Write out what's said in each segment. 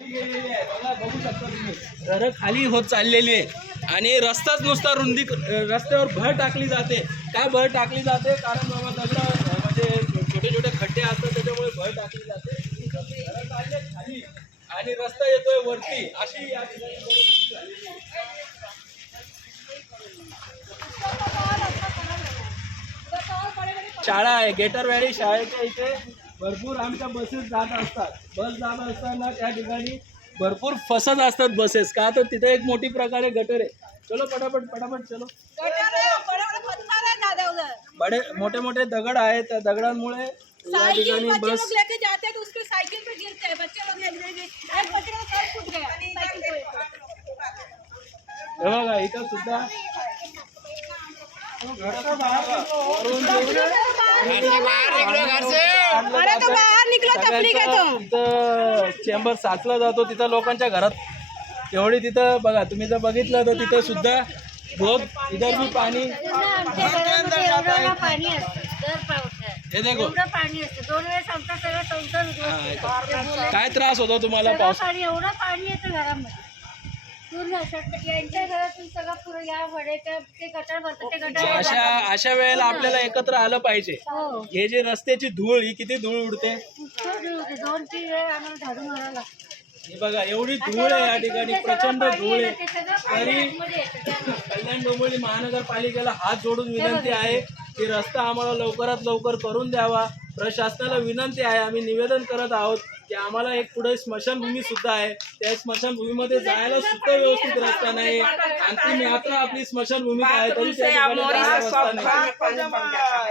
गेलेली आहे बघा बघू शकता तुम्ही घरं खाली होत चाललेली आहे. आणि रस्ताच नुसता रुंदी रस्त्यावर भर टाकली जाते. काय भर टाकली जाते? कारण बाबा दगड म्हणजे छोटे छोटे खड्डे असतात त्याच्यामुळे भर टाकली जाते. घरं चालले खाली. आणि रस्ता येतोय वरती. अशी या ठिकाणी आहे. शाळा आहे गेटरवाडी शाळेच्या इथे भरपूर आमच्या बसेस जात असतात. बस जात असताना त्या ठिकाणी भरपूर फसत असतात बसेस का तर तिथे एक मोठी प्रकारे गटर आहे. चलो पटापट पटापट चलो. बडे मोठे मोठे दगड आहेत. त्या दगडांमुळे या ठिकाणी बस बघा इथं सुद्धा अरे तो बाहर निकलो तकलीफ तो तिथं चेंबर साचला जातो तिथं लोकांच्या घरात. एवढी तिथं बघा तुम्ही जर बघितलं तर तिथं सुद्धा बहुत इधर भी पाणी. हे देखो. एवढं पाणी असतं दोन वेळेस आमचा सगळं संसार उद्ध्वस्त काय त्रास होतो तुम्हाला पाऊस? पाणी एवढं पाणी येतं घरामध्ये. पूर्ण सगळं- यांच्या घरातून सगळं पुरं या वड्याच्या ते गटार भरतं ते गटार अशा अशा वेळेला आपल्याला एकत्र आलं पाहिजे. हो. हे जे रस्त्याची धूळ ही किती धूळ उडते? खूप धूळ होते. दोन तीन वेळ आम्हाला झाडून मारावं लागतं. हे बघा एवढी धूळ आहे या ठिकाणी प्रचंड धूळ आहे. तरी येतं. कल्याण डोंबिवली महानगरपालिकेला हात जोडून विनंती आहे की रस्ता आम्हाला लवकरात लवकर करून द्यावा. प्रशासनाला विनंती आहे आम्ही निवेदन करत आहोत की आम्हाला एक पुढे स्मशानभूमी सुद्धा आहे त्या स्मशानभूमीमध्ये जायला सुद्धा व्यवस्थित रस्ता नाही अंतिम यात्रा आपली स्मशानभूमीत आहे तरी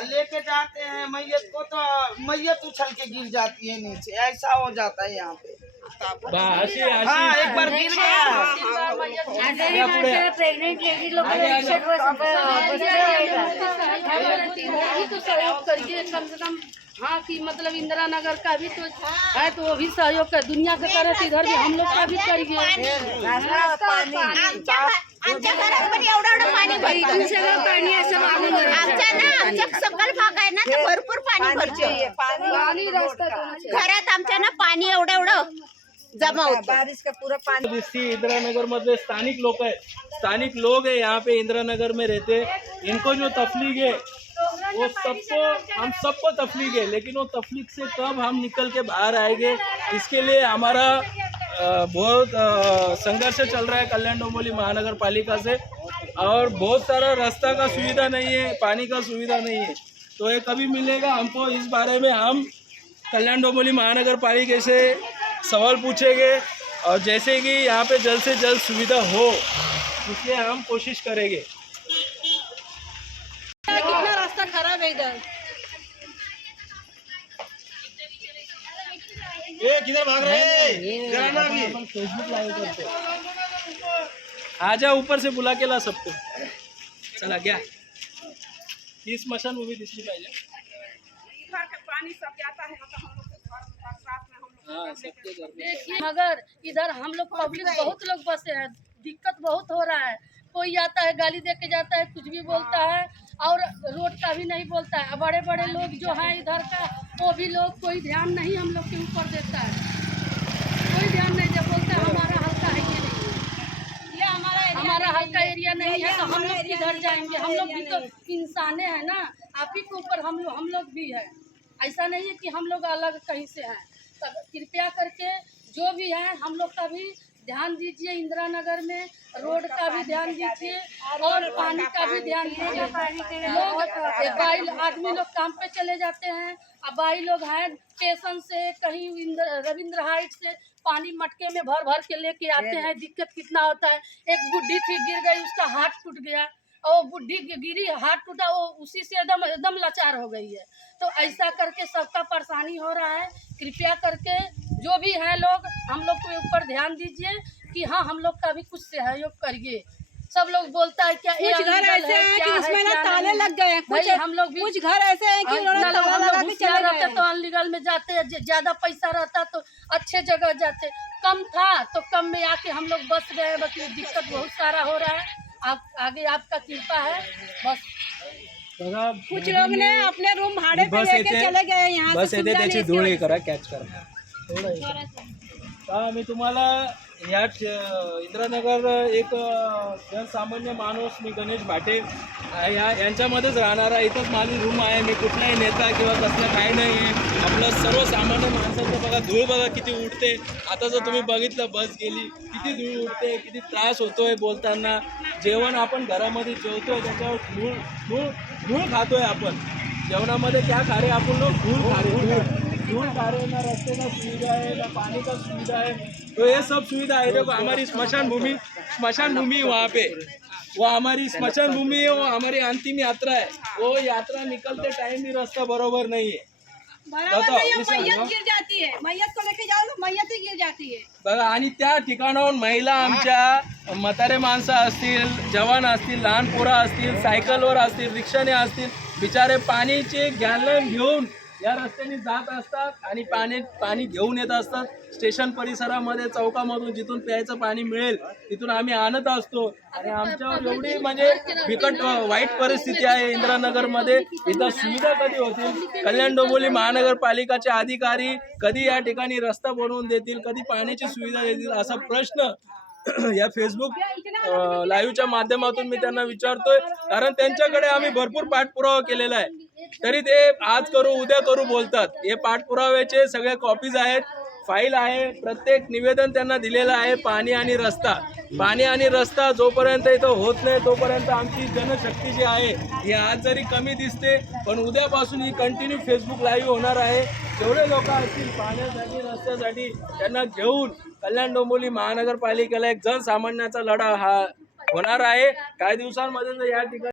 लेके जाते हैं मैयत को तो मैयत उछल के गिर जाती है नीचे ऐसा हो जाता है यहाँ पे हाँ एक बार गिर गया प्रेग्नेंट तो सहयोग करिए कम से कम हाँ कि मतलब इंदिरा नगर का भी तो है। तो वो भी सहयोग कर दुनिया के करे इधर भी हम लोग का भी करिए भरपूर पाणी भरतं. पाणी रास्ता दोनों से। घरात आमच्या ना पाणी एवढं एवढं जमा होतं. बारिश का पूरा पानी दिसती इंदिरा नगर मधले स्थानिक लोग है स्थानिक लोग है यहाँ पे इंदिरा नगर में रहते. इनको जो तफलीक है वो सबको हम सबको तफलीक है लेकिन वो तफलीक से कब हम निकल के बाहर आएँगे। इसके लिए हमारा बहुत संघर्ष चल रहा है कल्याण डोंबिवली महानगर पालिका से। और बहुत सारा रास्ता का सुविधा नहीं है पानी का सुविधा नहीं है। तो ये कभी मिलेगा हमको इस बारे में हम कल्याण डोंबिवली महानगर पालिका से सवाल पूछेंगे। और जैसे कि यहाँ पे जल्द से जल्द सुविधा हो इसलिए हम कोशिश करेंगे। फेसबुक लाइव करते आ जाओ ऊपर से बुला के ला सबको। चला गया। ही स्मशानभूमी दिसली पाहिजे हाँ मगर इधर हम लोग पब्लिक बहुत लोग बसे हैं। दिक्कत बहुत हो रहा है। कोई आता है गाली दे के जाता है कुछ भी बोलता है। और रोड का भी नहीं बोलता है। बड़े बड़े लोग जो है इधर का वो भी लोग कोई ध्यान नहीं हम लोग के ऊपर देता है। कोई ध्यान नहीं दे बोलता है हमारा हल्का है ये नहीं। ये हमारा हमारा हल्का एरिया नहीं है तो हम लोग किधर जाएँगे? हम लोग भी तो इंसाने हैं ना आप ही के ऊपर हम लोग हम लोग भी है। ऐसा नहीं है कि हम लोग अलग कहीं से हैं। कृपया करके जो भी है हम लोग का भी ध्यान दीजिए इंदिरा नगर में रोड का भी ध्यान दीजिए और पानी का भी ध्यान दीजिए। लोग बाई आदमी लोग काम पे चले जाते हैं अब बाई लोग हैं स्टेशन से कहीं रविंद्र हाइट से पानी मटके में भर भर के लेके आते हैं दिक्कत कितना होता है एक बुढ़ी थी गिर गई उसका हाथ टूट गया। और वो बुढ़ी गिरी हाथ टूटा वो उसी से एकदम एकदम लाचार हो गई है। तो ऐसा करके सबका परेशानी हो रहा है। कृपया करके जो भी है लोग हम लोग के ऊपर ध्यान दीजिए कि हाँ हम लोग का भी कुछ सहयोग करिए। सब लोग बोलता है क्या कुछ घर ऐसे है, हैं कि उसमें ना ताले लग गए हैं। कुछ हम लोग भी कुछ घर ऐसे हैं कि उन्होंने ताला लगा के चले गए तो अनलीगल में जाते हैं ज़्यादा पैसा रहता तो अच्छे जगह जाते। कम था तो कम में आके हम लोग बस गए बाकी दिक्कत बहुत सारा हो रहा है। आप आगे आपका कृपा है। बस। कुछ लोग ने अपने रूम भाड़े पे बस लेके चले गए यहाँ बस से येते त्याची नहीं धूळ हे। करा कॅच करा हे मी तुम्हाला या च- इंदिरानगर एक जनसामान्य माणूस मी गणेश भाटे या यांच्यामध्येच राहणारा इथंच माझी रूम आहे. मी कुठलाही नेता किंवा कसलं काही नाही आहे. आपलं सर्वसामान्य माणसाचं बघा धूळ बघा किती उठते आता जर तुम्ही बघितलं बस गेली किती धूळ उठते किती त्रास होतोय बोलताना. जेवण आपण घरामध्ये जेवतोय त्याच्यावर धूळ धूळ धूळ खातोय आपण. जेवणामध्ये त्या खारे आपण लोक धूळ खा रहे हो, धूल रहे ना रास्ते का सुविधा है ना पानी का सुविधा है तो ये सब सुविधा है देखो हमारी स्मशान भूमि स्मशान भूमि वहाँ पे. वो हमारी स्मशान भूमि है वो हमारी अंतिम यात्रा है. वो यात्रा निकलते टाइम भी रास्ता बरोबर नहीं है. बघा आणि त्या ठिकाणाहून महिला आमच्या म्हातारे माणसं असतील जवान असतील लहान पोरं असतील सायकलवर असतील रिक्षाने असतील बिचारे पाणीचे गॅलन घेऊन या रस्त्याने जात असतात आणि पाणी पाणी घेऊन येत असतात. स्टेशन परिसरामध्ये चौकामधून जिथून प्यायचं पाणी मिळेल तिथून आम्ही आणत असतो. आणि आमच्यावर एवढी म्हणजे बिकट वाईट परिस्थिती आहे इंदिरानगरमध्ये. इथं सुविधा कधी होतील? कल्याण डोंबिवली महानगरपालिकाचे अधिकारी कधी या ठिकाणी रस्ता बनवून देतील कधी पाण्याची सुविधा देतील असा प्रश्न या फेसबुक लाईव्हच्या माध्यमातून मी त्यांना विचारतोय कारण त्यांच्याकडे आम्ही भरपूर पाठपुरावा केलेला आहे. तरी ते आज करू उद्या करू बोलतात. हे पाठपुराव्याचे सगळे कॉपीज आहेत. फाईल आहे प्रत्येक निवेदन त्यांना दिलेलं आहे पाणी आणि रस्ता. पाणी आणि रस्ता जोपर्यंत इथं होत नाही तोपर्यंत आमची जनशक्ती जी आहे ही आज जरी कमी दिसते पण उद्यापासून ही कंटिन्यू फेसबुक लाईव्ह होणार आहे. जेवढे लोक असतील पाण्यासाठी रस्त्यासाठी त्यांना घेऊन कल्याण डोंबोली महानगरपालिकेला एक जनसामान्याचा लढा हा होणार आहे. काही दिवसांमध्ये जर या ठिकाणी